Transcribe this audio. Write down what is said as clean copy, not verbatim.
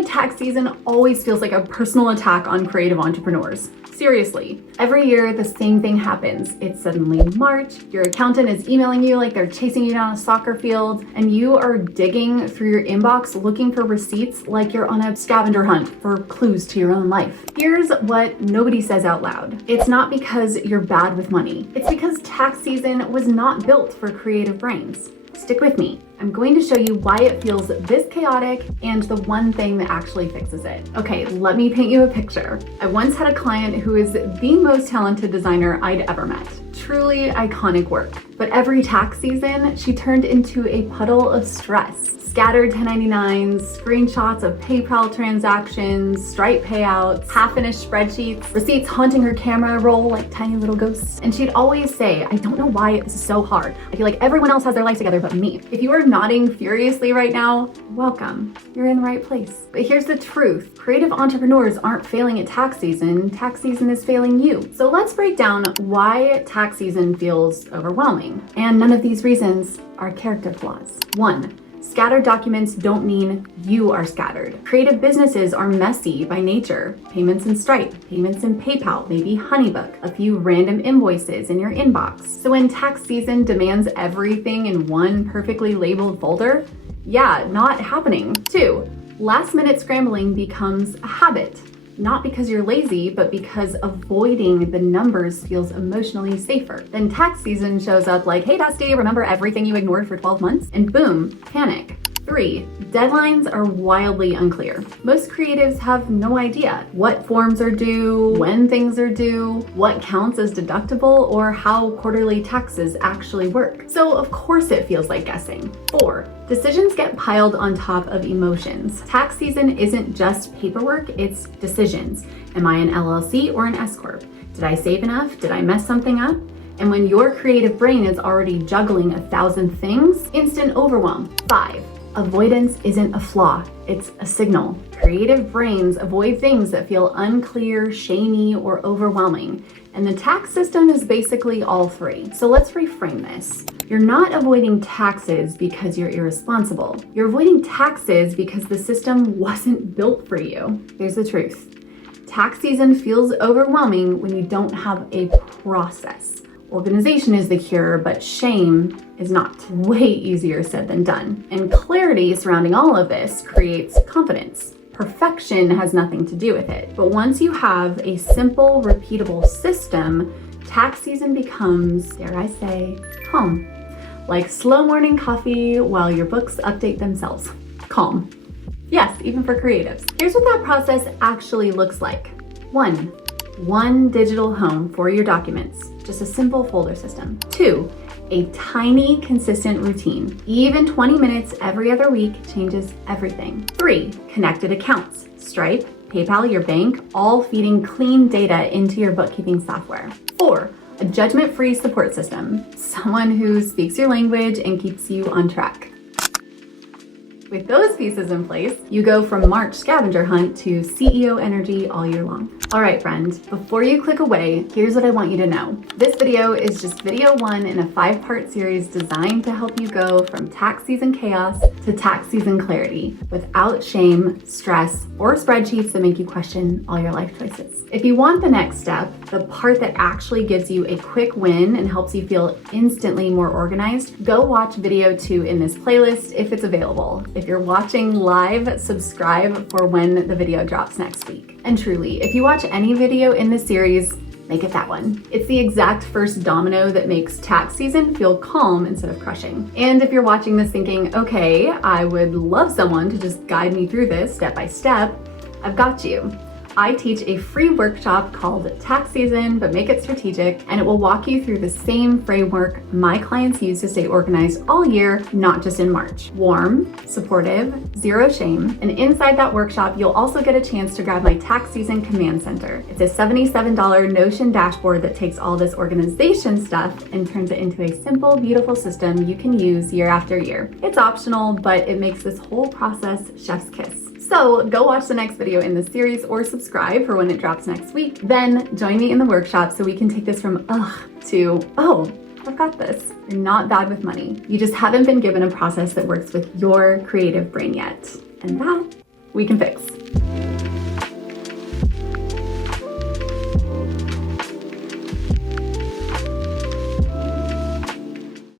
why tax season always feels like a personal attack on creative entrepreneurs. Seriously, every year the same thing happens. It's suddenly March, your accountant is emailing you like they're chasing you down a soccer field, and you are digging through your inbox looking for receipts like you're on a scavenger hunt for clues to your own life. Here's what nobody says out loud. It's not because you're bad with money. It's because tax season was not built for creative brains. Stick with me. I'm going to show you why it feels this chaotic and the one thing that actually fixes it. Okay, let me paint you a picture. I once had a client who is the most talented designer I'd ever met. Truly iconic work. But every tax season, she turned into a puddle of stress. Scattered 1099s, screenshots of PayPal transactions, Stripe payouts, half-finished spreadsheets, receipts haunting her camera roll like tiny little ghosts. And she'd always say, I don't know why this is so hard. I feel like everyone else has their life together but me. If you are nodding furiously right now, welcome. You're in the right place. But here's the truth. Creative entrepreneurs aren't failing at tax season. Tax season is failing you. So let's break down why tax season feels overwhelming. And none of these reasons are character flaws. 1. Scattered documents don't mean you are scattered. Creative businesses are messy by nature. Payments in Stripe, payments in PayPal, maybe Honeybook, a few random invoices in your inbox. So when tax season demands everything in one perfectly labeled folder, yeah, not happening. 2, last minute scrambling becomes a habit. Not because you're lazy, but because avoiding the numbers feels emotionally safer. Then tax season shows up like, hey Dusty, remember everything you ignored for 12 months? And boom, panic. 3, deadlines are wildly unclear. Most creatives have no idea what forms are due, when things are due, what counts as deductible, or how quarterly taxes actually work. So of course it feels like guessing. 4, decisions get piled on top of emotions. Tax season isn't just paperwork, it's decisions. Am I an LLC or an S Corp? Did I save enough? Did I mess something up? And when your creative brain is already juggling 1,000 things, instant overwhelm. 5, avoidance isn't a flaw, it's a signal. Creative brains avoid things that feel unclear, shamey, or overwhelming. And the tax system is basically all three. So let's reframe this. You're not avoiding taxes because you're irresponsible. You're avoiding taxes because the system wasn't built for you. Here's the truth. Tax season feels overwhelming when you don't have a process. Organization is the cure, but shame is not. Way easier said than done. And clarity surrounding all of this creates confidence. Perfection has nothing to do with it. But once you have a simple, repeatable system, tax season becomes, dare I say, calm. Like slow morning coffee while your books update themselves. Calm. Yes, even for creatives. Here's what that process actually looks like. 1 digital home for your documents, just a simple folder system. 2, a tiny, consistent routine. Even 20 minutes every other week changes everything. 3, connected accounts. Stripe, PayPal, your bank, all feeding clean data into your bookkeeping software. 4, a judgment-free support system. Someone who speaks your language and keeps you on track. With those pieces in place, you go from March scavenger hunt to CEO energy all year long. All right, friend, before you click away, here's what I want you to know. This video is just video 1 in a 5-part series designed to help you go from tax season chaos to tax season clarity without shame, stress, or spreadsheets that make you question all your life choices. If you want the next step, the part that actually gives you a quick win and helps you feel instantly more organized, go watch video 2 in this playlist if it's available. If you're watching live, subscribe for when the video drops next week. And truly, if you watch any video in this series, make it that one. It's the exact first domino that makes tax season feel calm instead of crushing. And if you're watching this thinking, okay, I would love someone to just guide me through this step by step, I've got you. I teach a free workshop called Tax Season, but Make It Strategic, and it will walk you through the same framework my clients use to stay organized all year, not just in March. Warm, supportive, zero shame, and inside that workshop, you'll also get a chance to grab my Tax Season Command Center. It's a $77 Notion dashboard that takes all this organization stuff and turns it into a simple, beautiful system you can use year after year. It's optional, but it makes this whole process chef's kiss. So go watch the next video in the series or subscribe for when it drops next week. Then join me in the workshop so we can take this from ugh to oh, I've got this. You're not bad with money. You just haven't been given a process that works with your creative brain yet. And that we can fix.